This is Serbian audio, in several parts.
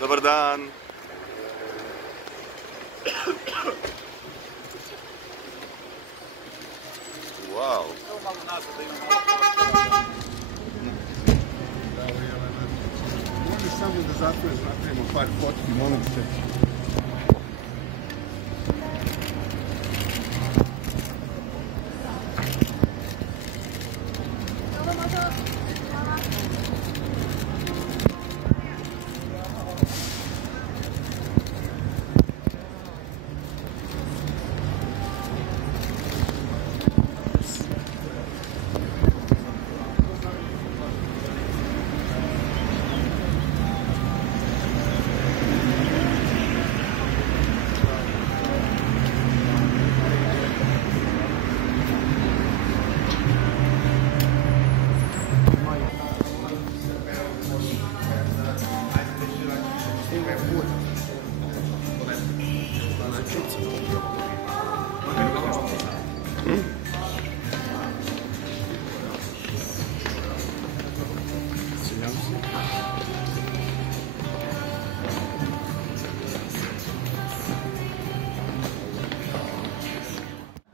Dobar dan. Wow. Može samo da zatvoriš, napravimo par fotki, molim se.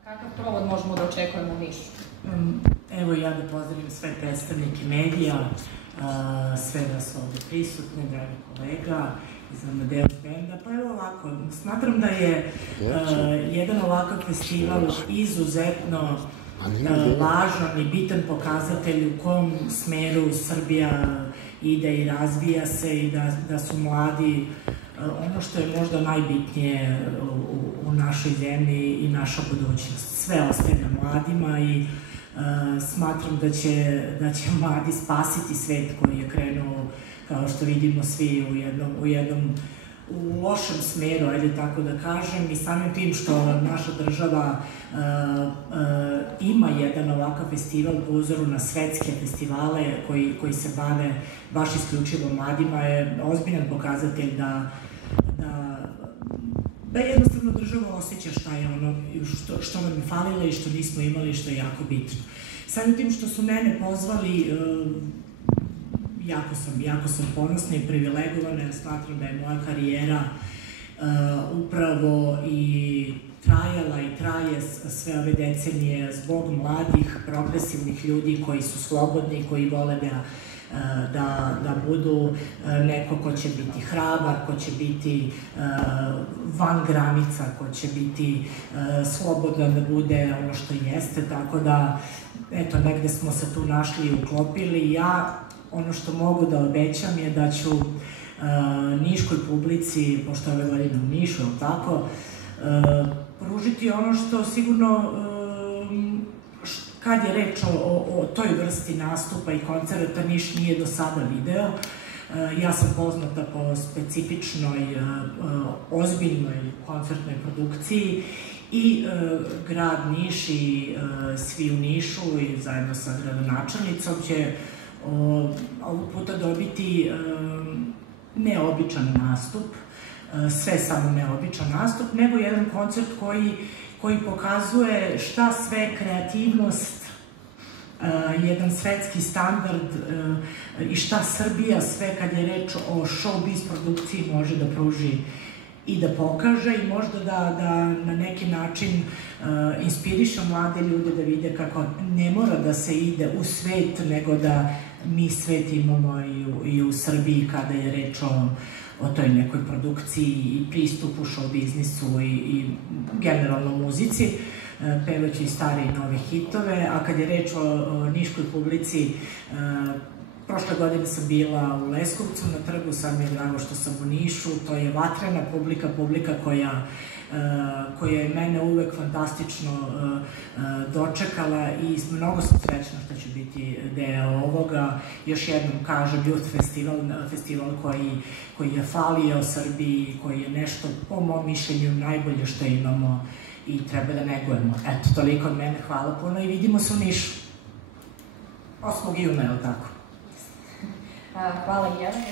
Kakav provod možemo da očekujemo u Nišu? Evo ja da pozdravim sve predstavnike medija, sve vas ovde prisutne, dragi kolega iz Amadeus benda. Pa evo ovako, smatram da je jedan ovakav festival izuzetno važan i bitan pokazatelj u kom smeru Srbija ide i razvija se i da su mladi ono što je možda najbitnije u našoj zemlji i naša budućnost. Sve ostaje na mladima i smatram da će mladi spasiti svet koji je krenuo, kao što vidimo svi, u jednom lošem smeru, ajde tako da kažem, i samim tim što naša država ima jedan ovakav festival po uzoru na svetske festivale koji se bave baš isključivo mladima, je ozbiljan pokazatelj da jednostavno država osjeća šta je ono što nam je falilo i što nismo imali, što je jako bitno. Samim tim što su mene pozvali, jako sam ponosna i privilegovana, jer smatram da je moja karijera upravo i trajala i traje sve ove decenije zbog mladih, progresivnih ljudi koji su slobodni, koji vole da budu neko ko će biti hrabar, ko će biti van granica, ko će biti slobodan da bude ono što jeste, tako da, eto, negde smo se tu našli i uklopili. Ja, ono što mogu da obećam je da ću niškoj publici, pošto ove godine u Nišu, tako, pružiti ono što sigurno, kad je reč o toj vrsti nastupa i koncerta, Niš nije do sada video. Ja sam poznata po specifičnoj, ozbiljnoj koncertnoj produkciji i grad Niš i svi u Nišu i zajedno sa gradonačelnicom će ovog puta dobiti neobičan nastup, sve samo neobičan nastup, nego jedan koncert koji pokazuje šta sve kreativnost, jedan svetski standard i šta Srbija sve kad je reč o showbiz produkciji može da pruži i da pokaže i možda da na neki način inspiriše mlade ljude da vide kako ne mora da se ide u svet, nego da mi svet imamo i u Srbiji kada je reč o toj nekoj produkciji i pristupu show biznisu i generalno muzici, pevajući stare i nove hitove. A kad je reč o niškoj publici, prošle godine sam bila u Leskovcu na trgu, sad mi je drago što sam u Nišu. To je vatrena publika koja je mene uvek fantastično dočekala i mnogo sam srećna što ću biti deo ovoga. Još jednom kažem, Youth festival koji je falio Srbiji, koji je nešto, po mom mišljenju, najbolje što imamo i treba da negujemo. Eto, toliko od mene, hvala puno i vidimo se u Nišu. 8. juna, je li tako? Hvala, Jelena.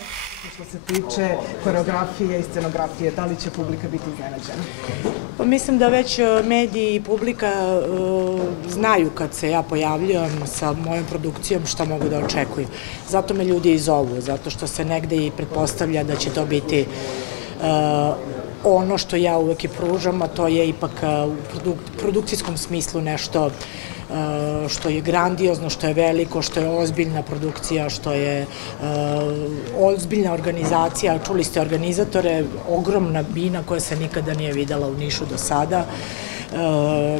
što se tiče koreografije i scenografije, da li će publika biti iznenađena? Pa mislim da već mediji i publika znaju kad se ja pojavljujem sa mojom produkcijom šta mogu da očekuju. Zato me ljudi i zovu, zato što se negde i pretpostavlja da će to biti ono što ja uvek i pružam, a to je ipak u produkcijskom smislu nešto što je grandiozno, što je veliko, što je ozbiljna produkcija, što je ozbiljna organizacija. Čuli ste organizatore, ogromna bina koja se nikada nije videla u Nišu do sada.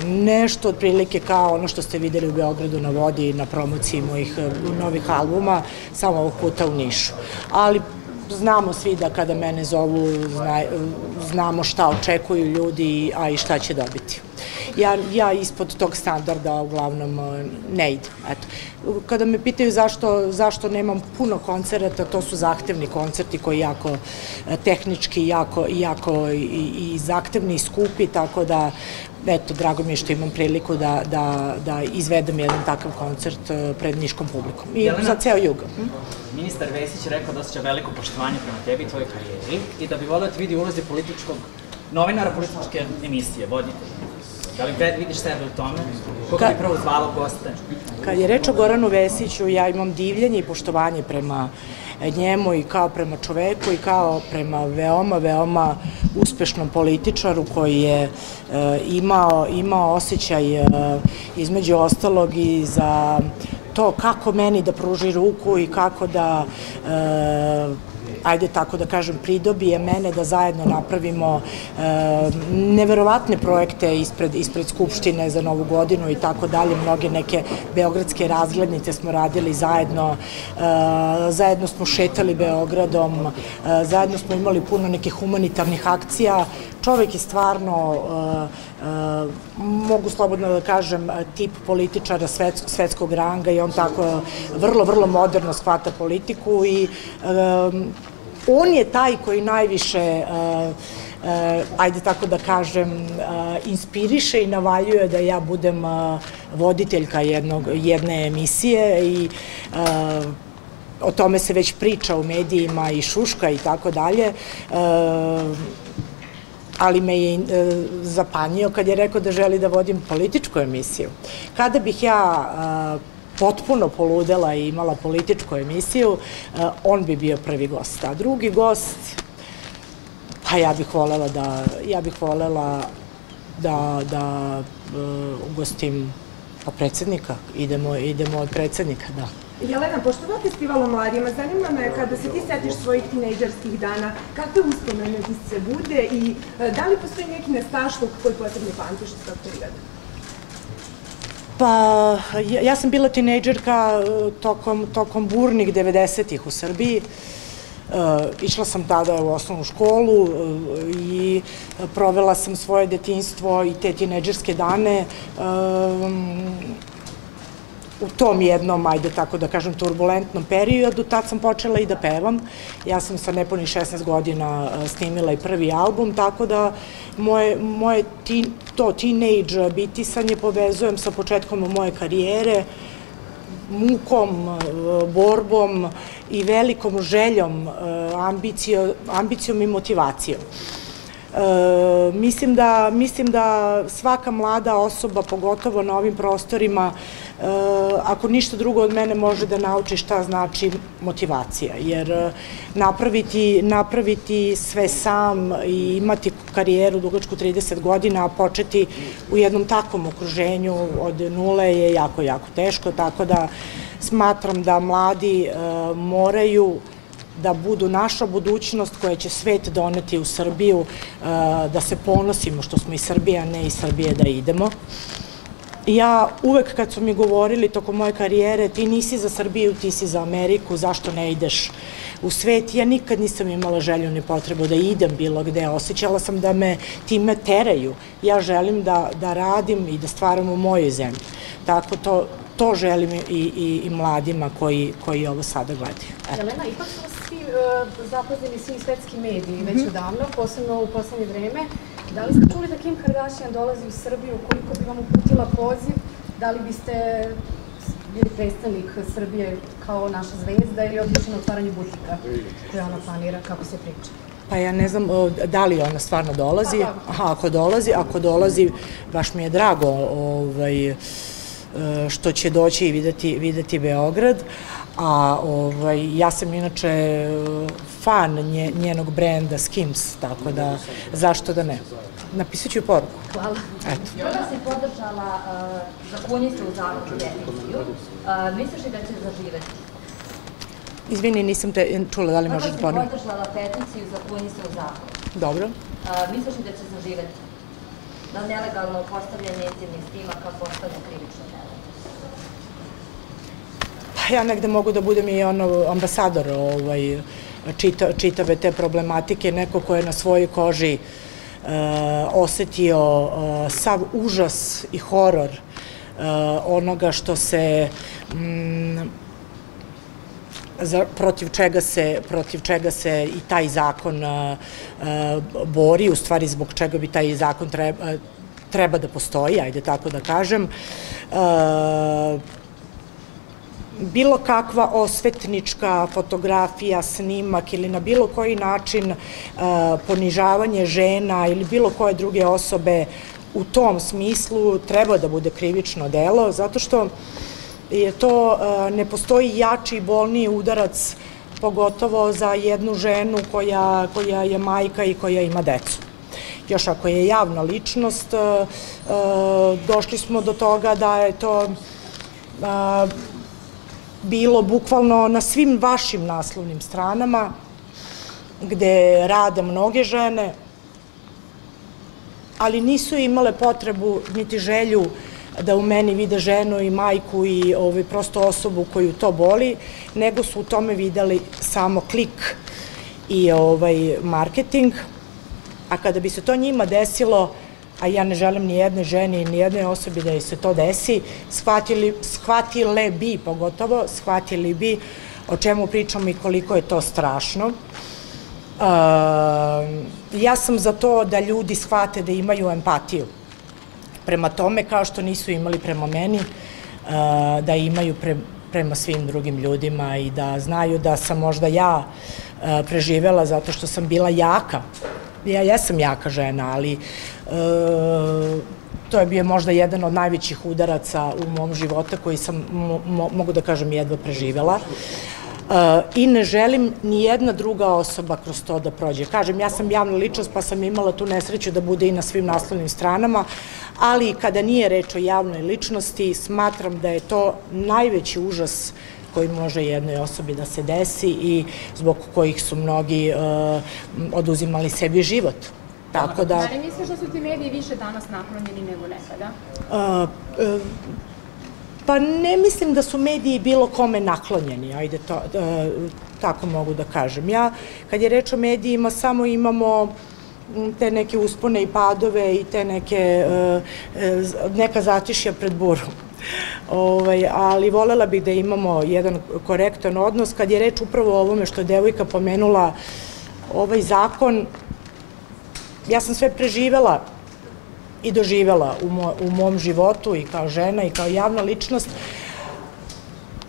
Nešto otprilike kao ono što ste videli u Beogradu na vodi na promociji mojih novih albuma, samo ovog puta u Nišu. Ali znamo svi da kada mene zovu, znamo šta očekuju ljudi, a i šta će dobiti. Ja ispod tog standarda uglavnom ne idem. Kada me pitaju zašto nemam puno koncerata, to su zahtevni koncerti koji jako tehnički, jako i zahtevni i skupi, tako da eto, drago mi je što imam priliku da izvedem jedan takav koncert pred niškom publikom i za ceo jug. Ministar Vesić je rekao da osjeća veliko poštovanje prema tebi i tvojoj karijeri i da bi voleo da te vidi u ulozi političkog novinara političke emisije, voditelja. Da li vidiš sebe u tome? Koga bi prvo zvalo goste? Kad je reč o Goranu Vesiću, ja imam divljenje i poštovanje prema njemu i kao prema čoveku i kao prema veoma uspešnom političaru koji je imao osjećaj između ostalog i za to kako meni da pruži ruku i kako da ajde tako da kažem, pridobije mene da zajedno napravimo neverovatne projekte ispred Skupštine za Novu godinu i tako dalje. Mnoge neke beogradske razglednice smo radili zajedno, zajedno smo šetali Beogradom, zajedno smo imali puno nekih humanitarnih akcija. Čovek je stvarno, mogu slobodno da kažem, tip političara svetskog ranga i on tako vrlo moderno shvata politiku i on je taj koji najviše, ajde tako da kažem, inspiriše i navaljuje da ja budem voditeljka jedne emisije i o tome se već priča u medijima i šuška i tako dalje, ali me je zapanjio kad je rekao da želi da vodim političku emisiju. Kada bih ja potpuno poludela i imala političku emisiju, on bi bio prvi gost. A drugi gost, pa ja bih volela da ugostim predsednika. Idemo od predsednika, da. Jelena, pošto je festival o mladima, zanima me kada se ti setiš svojih tinejdžerskih dana, kakve uspomene ti se bude i da li postoji neki nestašluk koji posebno pamtiš iz tog perioda? Pa, ja sam bila tinejdžerka tokom burnih 90-ih u Srbiji. Išla sam tada u osnovnu školu i provela sam svoje detinjstvo i te tinejdžerske dane u tom jednom, ajde tako da kažem, turbulentnom periodu. Tad sam počela i da pevam. Ja sam sa nepunih 16 godina snimila i prvi album, tako da moje to teenage bitisanje povezujem sa početkom moje karijere, mukom, borbom i velikom željom, ambicijom i motivacijom. Mislim da svaka mlada osoba, pogotovo na ovim prostorima, ako ništa drugo od mene može da nauči šta znači motivacija, jer napraviti sve sam i imati karijeru dugačku 30 godina, a početi u jednom takvom okruženju od nule je jako teško, tako da smatram da mladi moraju da budu naša budućnost koja će svet doneti u Srbiju, da se ponosimo što smo iz Srbije, a ne iz Srbije da idemo. Ja uvek kad su mi govorili tokom moje karijere, ti nisi za Srbiju, ti si za Ameriku, zašto ne ideš u svet? Ja nikad nisam imala želju ni potrebu da idem bilo gde. Osjećala sam da me time teraju. Ja želim da radim i da stvaram u mojoj zemlji. Tako to želim i mladima koji ovo sada gledaju. Jelena, ipak su svi zapoznili svi svetski mediji već odavno, posebno u poslednje vreme. Da li ste čuli da Kim Kardashian dolazi u Srbiju, koliko bi vam uputila poziv, da li biste bili predstavnik Srbije kao naša zvezda ili otišli na otvaranje butika koje ona planira, kako se priča? Pa ja ne znam da li ona stvarno dolazi. Aha, ako dolazi, baš mi je drago što će doći i videti Beograd. A ja sam inače fan njenog brenda Skims, tako da zašto da ne. Napisat ću poruku. Hvala. Eto. Prva si podržala zakonjicu u zakonu peticiju. Misliš li da će zaživeti? Izvini, nisam te čula, da li možeš da ponoviti? Prva si podržala peticiju zakonjicu u zakonu. Dobro. Misliš li da će zaživeti? Da nelegalno postavljanje intimnih snimaka postane krivično delo? Pa ja negde mogu da budem i ambasador čitave te problematike, neko ko je na svojoj koži osetio sav užas i horor onoga što se protiv čega se i taj zakon bori, u stvari zbog čega bi taj zakon treba da postoji, ajde tako da kažem. Bilo kakva osvetnička fotografija, snimak ili na bilo koji način ponižavanje žena ili bilo koje druge osobe u tom smislu treba da bude krivično delo, zato što ne postoji jači i bolniji udarac, pogotovo za jednu ženu koja je majka i koja ima decu. Još ako je javna ličnost, došli smo do toga da je to bilo bukvalno na svim vašim naslovnim stranama, gde rade mnoge žene, ali nisu imale potrebu niti želju da u meni vide ženu i majku i prosto osobu koju to boli, nego su u tome videli samo klik i marketing. A kada bi se to njima desilo, a ja ne želim ni jednoj ženi, ni jednoj osobi da joj se to desi, shvatile bi o čemu pričamo i koliko je to strašno. Ja sam za to da ljudi shvate da imaju empatiju prema tome, kao što nisu imali prema meni, da imaju prema svim drugim ljudima i da znaju da sam možda ja preživela zato što sam bila jaka. Ja jesam jaka žena, ali to je bio možda jedan od najvećih udaraca u mom životu koji sam, mogu da kažem, jedva preživela. I ne želim ni jedna druga osoba kroz to da prođe. Kažem, ja sam javna ličnost pa sam imala tu nesreću da bude i na svim naslovnim stranama, ali kada nije reč o javnoj ličnosti, smatram da je to najveći užas koji može jednoj osobi da se desi i zbog kojih su mnogi oduzimali sebi život. Tako da... Ali misliš da su ti mediji više danas naklonjeni nego nekada? Pa ne mislim da su mediji bilo kome naklonjeni, ajde tako mogu da kažem. Ja, kad je reč o medijima, samo imamo te neke uspone i padove i te neka zatišja pred burom. Ali volela bih da imamo jedan korektan odnos. Kad je reč upravo o ovome što je devojka pomenula, ovaj zakon, ja sam sve preživela i doživela u mom životu i kao žena i kao javna ličnost,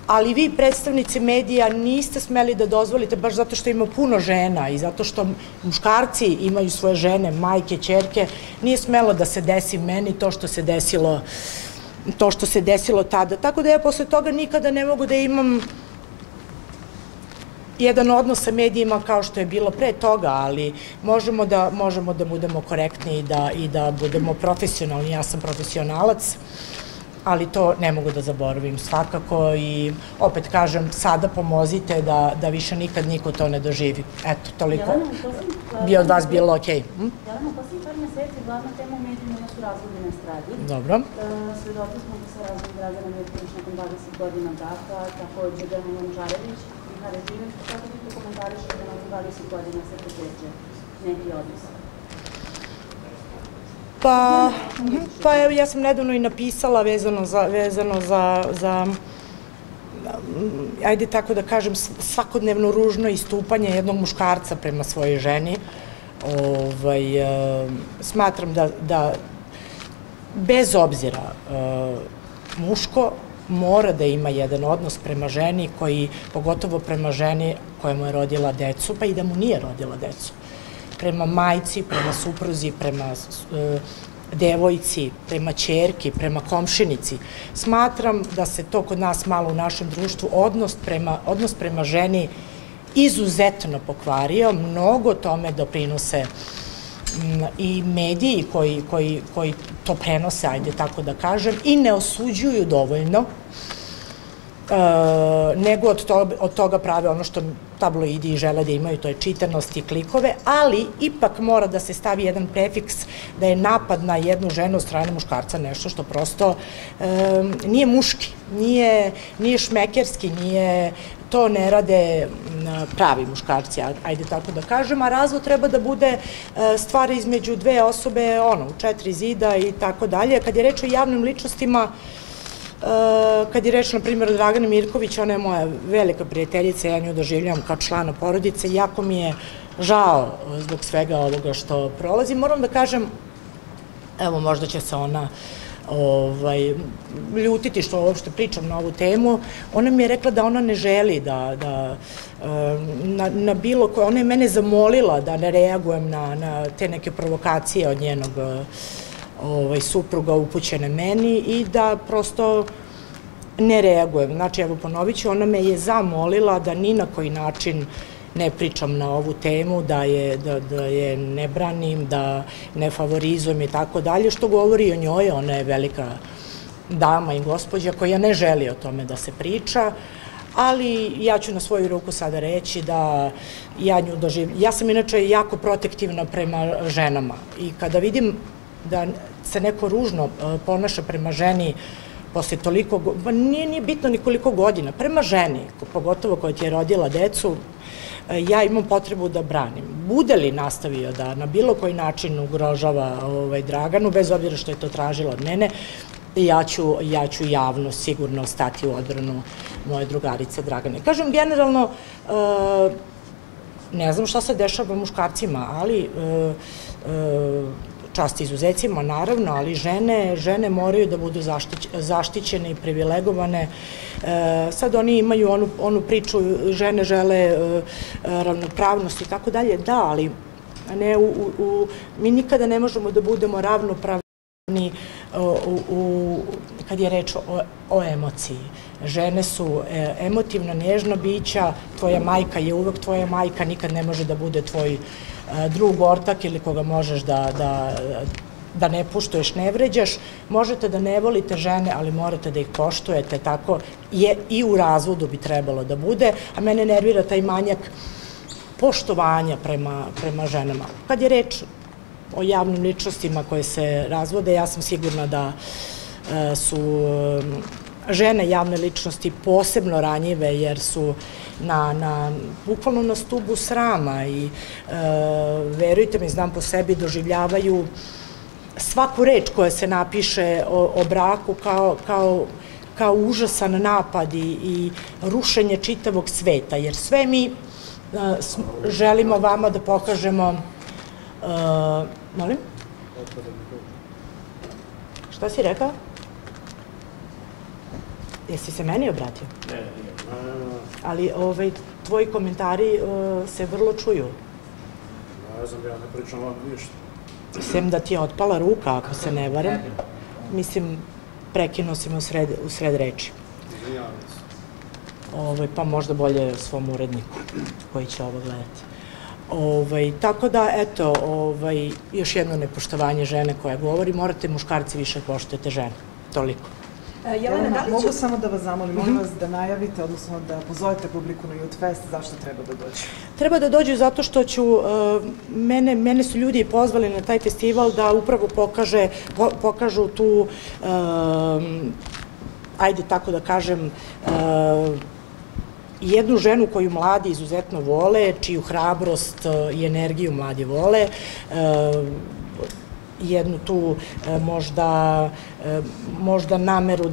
ali vi, predstavnici medija, niste smeli da dozvolite, baš zato što ima puno žena i zato što muškarci imaju svoje žene, majke, ćerke, nije smelo da se desi meni to što se desilo tada. Tako da ja posle toga nikada ne mogu da imam jedan odnos sa medijima kao što je bilo pre toga, ali možemo da budemo korektni i da budemo profesionalni. Ja sam profesionalac, ali to ne mogu da zaboravim svakako i opet kažem, sada pomozite da više nikad niko to ne doživi. Eto, toliko bi od vas bilo okej. Jelena, u posljednjih par meseci glavna tema u medijima su razvode na estradi. Dobro. Svedoci smo da se razvod Dragana Mirković nakon 20 godina braka, takođe Danilo Žarević i Haradžinović. Kako vi to komentarišete da nakon 20 godina se preteče neki odnos? Pa evo, ja sam nedavno i napisala vezano za ajde tako da kažem, svakodnevno ružno istupanje jednog muškarca prema svojoj ženi. Smatram da bez obzira muško mora da ima jedan odnos prema ženi pogotovo prema ženi koja mu je rodila decu, pa i da mu nije rodila decu. Prema majci, prema supruzi, prema devojci, prema ćerki, prema komšinici. Smatram da se to kod nas malo u našem društvu odnos prema ženi izuzetno pokvario. Mnogo tome doprinose i mediji koji to prenose, ajde tako da kažem, i ne osuđuju dovoljno, nego od toga prave ono što tabloidi žele da imaju, to je čitanost i klikove, ali ipak mora da se stavi jedan prefiks da je napad na jednu ženu od strane muškarca nešto što prosto nije muški, nije šmekerski, to ne rade pravi muškarci, ajde tako da kažem, a razvod treba da bude stvar između dve osobe, u 4 zida i tako dalje. Kad je reč o javnim ličnostima, kad je reč, na primjer, o Dragani Mirković, ona je moja velika prijateljica, ja nju doživljavam kao člana porodice, jako mi je žao zbog svega ovoga što prolazi. Moram da kažem, evo, možda će se ona ljutiti što uopšte pričam na ovu temu, ona mi je rekla da ona ne želi na bilo koje, ona je mene zamolila da ne reagujem na te neke provokacije od njenog supruga upućene meni i da prosto ne reagujem. Znači, evo ponovit ću, ona me je zamolila da ni na koji način ne pričam na ovu temu, da je ne branim, da ne favorizujem i tako dalje, što govori o njoj, ona je velika dama i gospođa koja ne želi o tome da se priča, ali ja ću na svoju ruku sada reći da ja sam inače jako protektivna prema ženama i kada vidim da se neko ružno ponaša prema ženi posle toliko, pa nije bitno ni koliko godina, prema ženi, pogotovo koja ti je rodila decu, ja imam potrebu da branim. Bude li nastavio da na bilo koji način ugrožava Draganu, bez obzira što je to tražila od mene, ja ću javno sigurno stati u odbranu moje drugarice Dragane. Kažem, generalno, ne znam šta se dešava muškarcima, ali čast izuzecima, naravno, ali žene moraju da budu zaštićene i privilegovane. Sad oni imaju onu priču, žene žele ravnopravnost i tako dalje, da, ali mi nikada ne možemo da budemo ravnopravni kad je reč o emociji. Žene su emotivna, nježna bića, tvoja majka je uvek tvoja majka, nikad ne može da bude tvoj drug, ortak ili koga možeš da ne puštuješ, ne vređaš. Možete da ne volite žene, ali morate da ih poštujete, tako je i u razvodu bi trebalo da bude, a mene nervira taj manjak poštovanja prema ženama. Kad je reč o javnim ličnostima koje se razvode, ja sam sigurna da su žene javne ličnosti posebno ranjive jer su bukvalno na stubu srama i verujte mi, znam po sebi, doživljavaju svaku reč koja se napiše o braku kao užasan napad i rušenje čitavog sveta, jer sve mi želimo vama da pokažemo. Molim? Šta si rekao? Jesi se meni obratio? Ne. Ali tvoji komentari se vrlo čuju. Ne znam, ja ne pričam vam ništa. Sem da ti je otpala ruka, ako se ne varam. Mislim, prekinuo si me u sred reči. Izvinjavam se. Pa možda bolje svom uredniku koji će ovo gledati. Tako da, eto, još jedno nepoštovanje žene koja govori, morate muškarci više poštujete žene. Toliko. Jelena, da li mogu samo da vas zamolim, molim vas da najavite, odnosno da pozovete publiku na Youth Fest, zašto treba da dođu? Treba da dođu zato što mene su ljudi pozvali na taj festival da upravo pokažu tu, ajde tako da kažem, jednu ženu koju mladi izuzetno vole, čiju hrabrost i energiju mladi vole, jednu tu možda nameru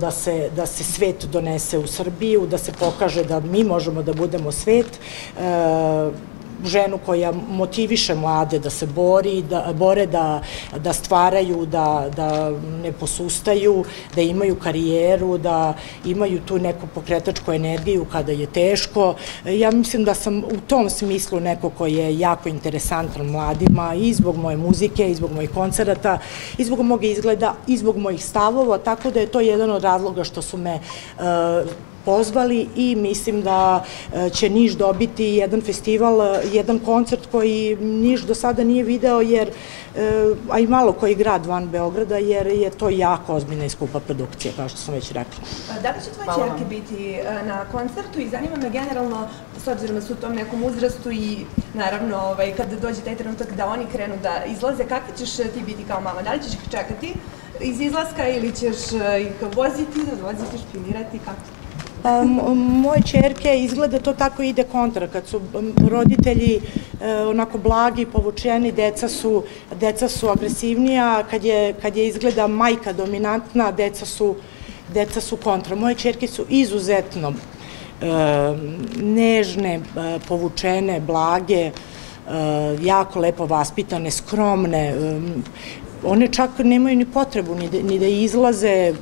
da se svet donese u Srbiju, da se pokaže da mi možemo da budemo svet. ženu koja motiviše mlade da se bore, da stvaraju, da ne posustaju, da imaju karijeru, da imaju tu neku pokretačku energiju kada je teško. Ja mislim da sam u tom smislu neko ko je jako interesantan mladima i zbog moje muzike, i zbog mojih koncerata, i zbog mog izgleda, i zbog mojih stavova, tako da je to jedan od razloga što su me pozvali i mislim da će Niš dobiti jedan festival, jedan koncert koji Niš do sada nije video, a i malo koji grad van Beograda, jer je to jako ozbiljna i skupa produkcija, kao što sam već rekla. Da li će tvoje ćerke biti na koncertu i zanima me generalno, s obzirom da su u tom nekom uzrastu i naravno kada dođe taj trenutak da oni krenu da izlaze, kakva ćeš ti biti kao mama? Da li ćeš ih čekati iz izlaska ili ćeš ih voziti, špionirati, kako? Moje ćerke izgleda to tako ide kontra. Kad su roditelji onako blagi, povučeni, deca su agresivnija, kad je izgleda majka dominantna, deca su kontra. Moje ćerke su izuzetno nežne, povučene, blage, jako lepo vaspitane, skromne. One čak nemaju ni potrebu ni da izlaze.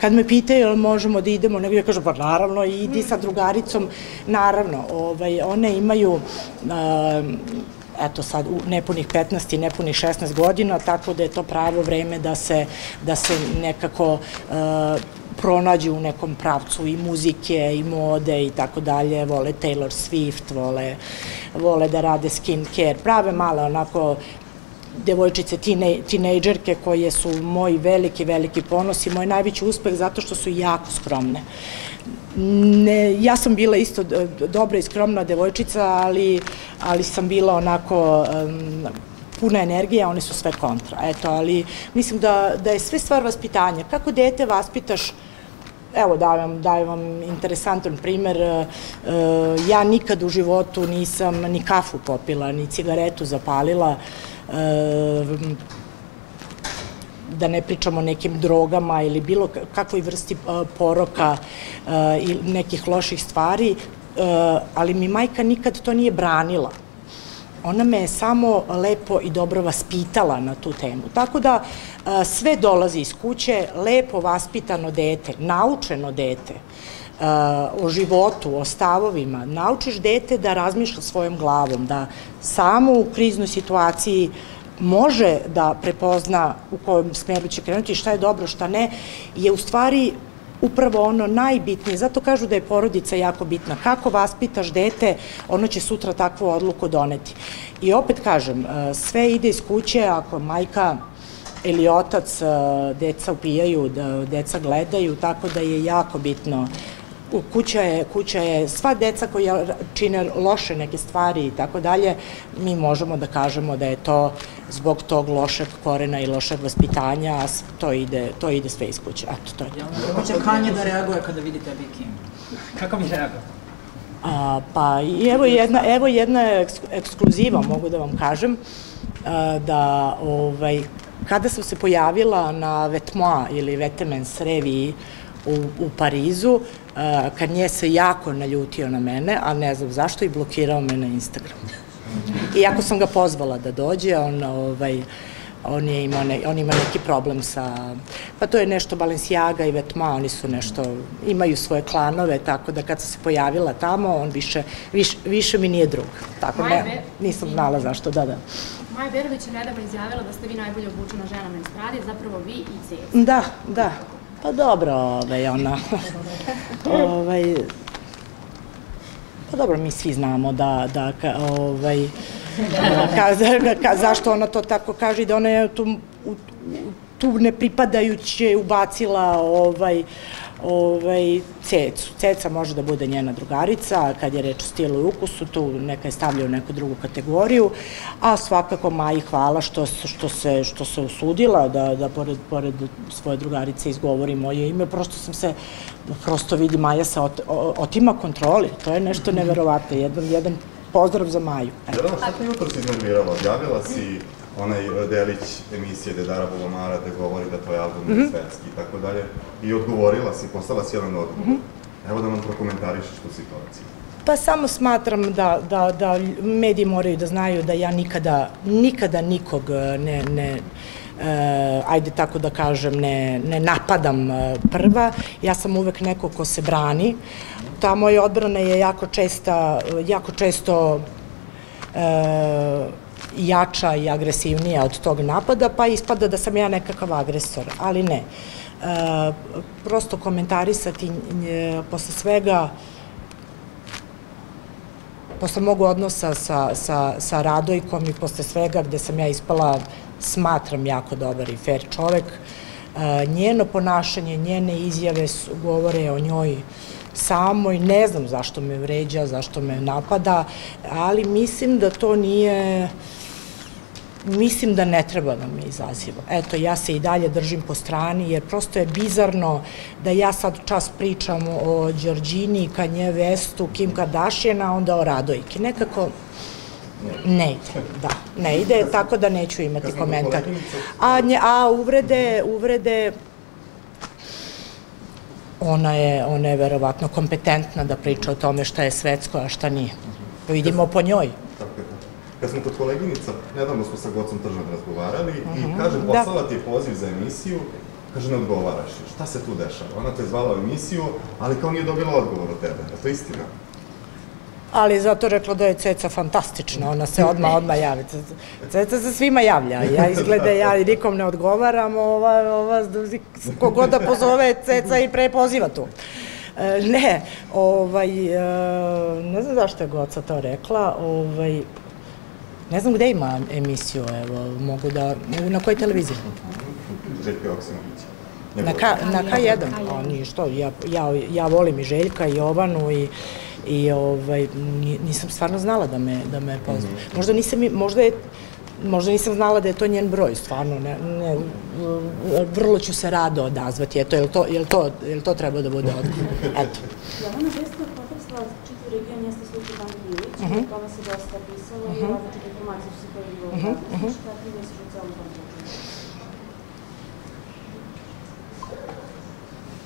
Kad me pitaju jel možemo da idemo, nego ja kažem pa naravno, idi sa drugaricom, naravno. One imaju, eto sad, nepunih 15 i nepunih 16 godina, tako da je to pravo vreme da se nekako pronađu u nekom pravcu i muzike i mode i tako dalje, vole Taylor Swift, vole da rade skincare, prave male onako devojčice, tinejdžerke koje su moj veliki, veliki ponos i moj najveći uspeh zato što su jako skromne. Ja sam bila isto dobra i skromna devojčica, ali sam bila onako puna energije, a one su sve kontra. Eto, ali mislim da je sve stvar vaspitanja. Kako dete vaspitaš? Evo, dajem vam interesantan primer. Ja nikad u životu nisam ni kafu popila, ni cigaretu zapalila, da ne pričamo o nekim drogama ili bilo kakvoj vrsti poroka i nekih loših stvari, ali mi majka nikad to nije branila. Ona me je samo lepo i dobro vaspitala na tu temu. Tako da sve dolazi iz kuće, lepo vaspitano dete, naučeno dete o životu, o stavovima. Naučiš dete da razmišlja svojom glavom, da samo u kriznoj situaciji može da prepozna u kojem smeru će krenuti, šta je dobro, šta ne, je u stvari upravo ono najbitnije. Zato kažu da je porodica jako bitna. Kako vaspitaš dete, ono će sutra takvu odluku doneti. I opet kažem, sve ide iz kuće, ako majka ili otac deca upijaju, deca gledaju, tako da je jako bitno. Kuća je, sva deca koja čine loše neke stvari i tako dalje, mi možemo da kažemo da je to zbog tog lošeg korena i lošeg vaspitanja, a to ide sve iz kuće. Eto, to je to. Kako će Kanje da reaguje kada vidi tebi i Kim? Kako bi reaguje? Pa evo jedna ekskluziva, mogu da vam kažem, da kada sam se pojavila na Vetements ili Vetements reviji u Parizu, Kanje se jako naljutio na mene, a ne znam zašto, i blokirao me na Instagramu. Iako sam ga pozvala da dođe, on ima neki problem sa, pa to je nešto Balenciaga i Vetements, oni su nešto, imaju svoje klanove, tako da kad sam se pojavila tamo, on više mi nije drug. Tako nisam znala zašto, da. Maja Berović je nedavno izjavila da ste vi najbolje obučena žena na estradi, zapravo vi i Ceca. Da. Pa dobro, pa dobro, mi svi znamo zašto ona to tako kaže i da ona je tu nepripadajuće ubacila Cecu. Ceca može da bude njena drugarica, a kad je reč o stilu i ukusu, tu neka je stavlja u neku drugu kategoriju, a svakako Maji hvala što se usudila da pored svoje drugarice izgovori moje ime. Prosto vidi, Maja se otima kontroli, to je nešto neverovatno, jedan pozdrav za Maju. Šta te jutro si iznervirala? Objavila si onaj delić emisije Dedara Bulomara gde govori da tvoj album je svetski i tako dalje, i odgovorila si, poslala si jedan odgovor. Evo da nam prokomentarišeš tu situaciju. Pa samo smatram da mediji moraju da znaju da ja nikada nikog ajde tako da kažem, ne napadam prva. Ja sam uvek neko ko se brani. Ta moja odbrana je jako često jača i agresivnija od tog napada, pa ispada da sam ja nekakav agresor, ali ne. Prosto komentarisati posle svega, posle mog odnosa sa Radojkom i posle svega gde sam ja ispala, smatram, jako dobar i fair čovek, njeno ponašanje, njene izjave govore o njoj samoj, ne znam zašto me vređa, zašto me napada, ali mislim da to nije, mislim da ne treba da me izaziva. Eto, ja se i dalje držim po strani, jer prosto je bizarno da ja sad čas pričam o Đorđini, Kanje Vestu, Kim Kardashian, a onda o Radojki. Nekako ne ide, da, ne ide, tako da neću imati komentar. A uvrede, ona je verovatno kompetentna da priča o tome šta je svetsko, a šta nije. Vidimo po njoj. Kad smo kod koleginica, nedavno smo sa Gocom Tržan razgovarali i kaže, poslala ti je poziv za emisiju, kaže, ne odgovaraš. Šta se tu dešava? Ona te je zvala u emisiju, ali kao nije dobila odgovor od tebe. Je to istina? Ali zato rekla da je Ceca fantastična, ona se odmah javi. Ceca se svima javlja, ja izgleda, ja nikom ne odgovaram, kogod da pozove Ceca i pre poziva tu. Ne, ne znam zašto je Goca to rekla, ne znam gde ima emisiju, evo, mogu da, na kojoj televiziji? Željka Joksimovića. Na K1, što, ja volim i Željka i Jovanu i nisam stvarno znala da me pozna. Možda nisam znala da je to njen broj, stvarno, vrlo ću se rado odazvati, eto, je li to treba da bude odgovor? Eto. Jovana Zesta potresla čitav region jeste slučaj Banki Ilić, o tome se dosta pisalo i različite informacije su se pojavljivale. Šta ti misliš o celom tom slučaju?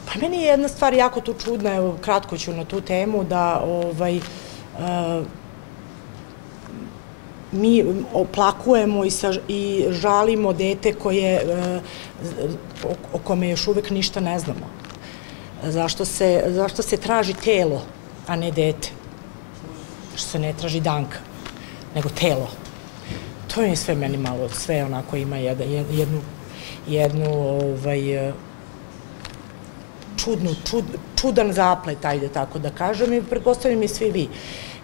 Pa meni je jedna stvar jako tu čudna, evo, kratko ću na tu temu, da mi oplakujemo i žalimo dete o kome još uvek ništa ne znamo. Zašto se traži telo, a ne dete? Što se ne traži Danka, nego telo. To je sve meni malo, sve onako ima čudan zaplet, ajde tako da kažem, i pretpostavljam i svi vi.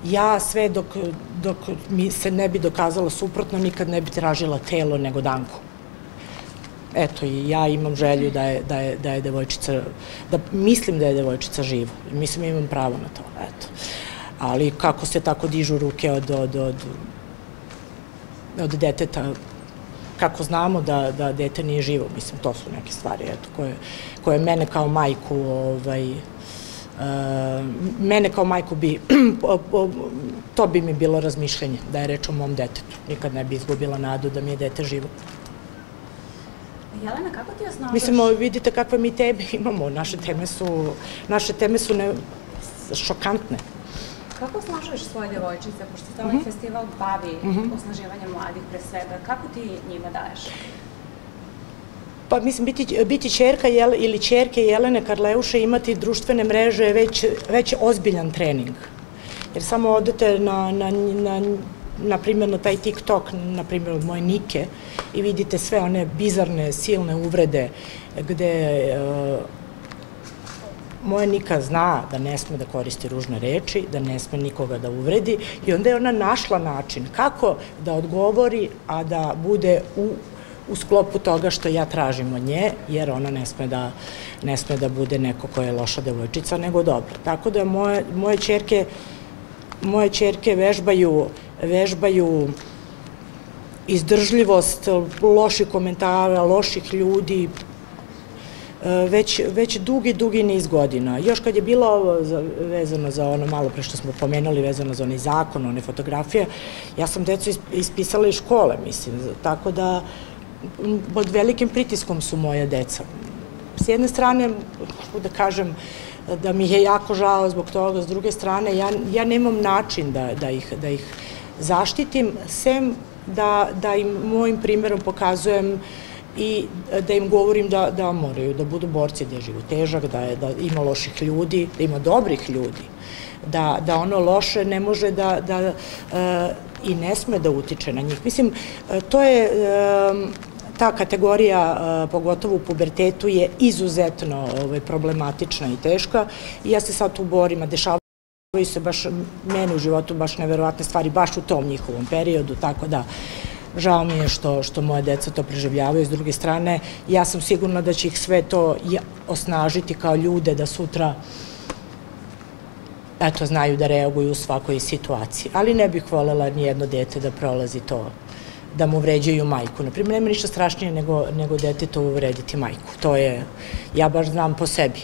Ja sve dok mi se ne bi dokazalo suprotno, nikad ne bi tražila telo nego Danku. Eto, i ja imam želju da je devojčica, da mislim da je devojčica živa. Mislim, imam pravo na to, eto. Ali kako se tako dižu ruke od deteta, kako znamo da dete nije živo, mislim, to su neke stvari, eto, koje mene kao majku, to bi mi bilo razmišljanje, da je reč o mom detetu. Nikad ne bi izgubila nadu da mi je dete živo. Jelena, kako ti osnovaš? Mislim, vidite kakve mi teme imamo, naše teme su šokantne. Kako osnažuješ svoje devojčice, pošto se ovaj festival bavi osnaživanjem mladih pre svega, kako ti njima daješ? Pa mislim, biti ćerka ili ćerke Jelene Karleuše, imati društvene mreže je već ozbiljan trening. Jer samo odete na primjer na taj TikTok, na primjer od moje Nike, i vidite sve one bizarne, silne uvrede gde moja Nika zna da ne sme da koristi ružne reči, da ne sme nikoga da uvredi, i onda je ona našla način kako da odgovori, a da bude u sklopu toga što ja tražim od nje, jer ona ne sme da bude neko ko je loša devojčica, nego dobra. Tako da moje ćerke vežbaju izdržljivost loših komentara, loših ljudi, već dugi niz godina. Još kad je bilo ovo vezano za ono malo pre što smo pomenuli, vezano za onaj zakon, one fotografije, ja sam decu ispisala iz škole, mislim, tako da pod velikim pritiskom su moje deca. S jedne strane, da kažem, da mi je jako žao zbog toga. S druge strane, ja nemam način da ih zaštitim, sem da im mojim primjerom pokazujem i da im govorim da moraju da budu borci, da je život težak, da ima loših ljudi, da ima dobrih ljudi, da ono loše ne može i ne sme da utiče na njih. Mislim, to je ta kategorija, pogotovo u pubertetu, je izuzetno problematična i teška i ja se sad tu borim, a dešavaju se baš meni u životu baš neverovatne stvari, baš u tom njihovom periodu, tako da žao mi je što moje deca to preživljavaju. S druge strane, ja sam sigurna da će ih sve to osnažiti kao ljude, da sutra znaju da reaguju u svakoj situaciji. Ali ne bih voljela nijedno dete da prolazi to, da mu vređaju majku. Naprimjer, nema ništa strašnije nego detetu uvrediti majku. To je, ja baš znam po sebi.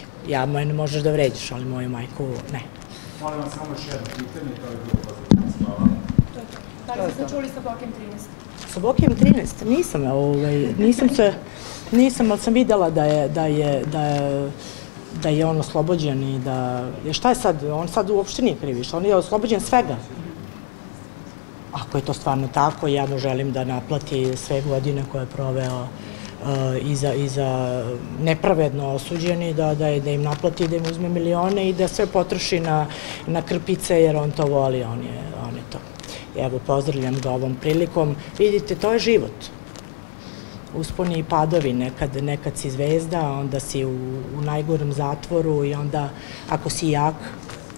Mene možeš da vređaš, ali moju majku ne. Molim vam samo još jedno pitanje, to je bilo pozivno. Da li ste čuli sa Bokem 13? Sa Bokem 13? Nisam, ali sam videla da je on oslobođen i da... Šta je sad? On sad uopšte nije kriv, on je oslobođen svega. Ako je to stvarno tako, ja mu želim da naplati sve godine koje je proveo i za nepravedno osuđeni, da im naplati, da im uzme milione i da sve potroši na krpice, jer on to voli, on je to. Evo, pozdravljam ga ovom prilikom. Vidite, to je život. Usponi i padovi, nekad si zvezda, onda si u najgorem zatvoru i onda, ako si jak,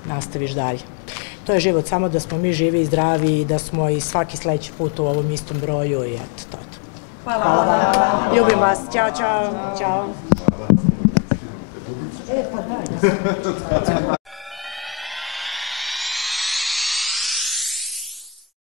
nastaviš dalje. To je život, samo da smo mi živi i zdravi i da smo i svaki sledeći put u ovom istom broju i eto, to je to. Hvala vam. Ljubim vas. Ćao, čao. Ćao.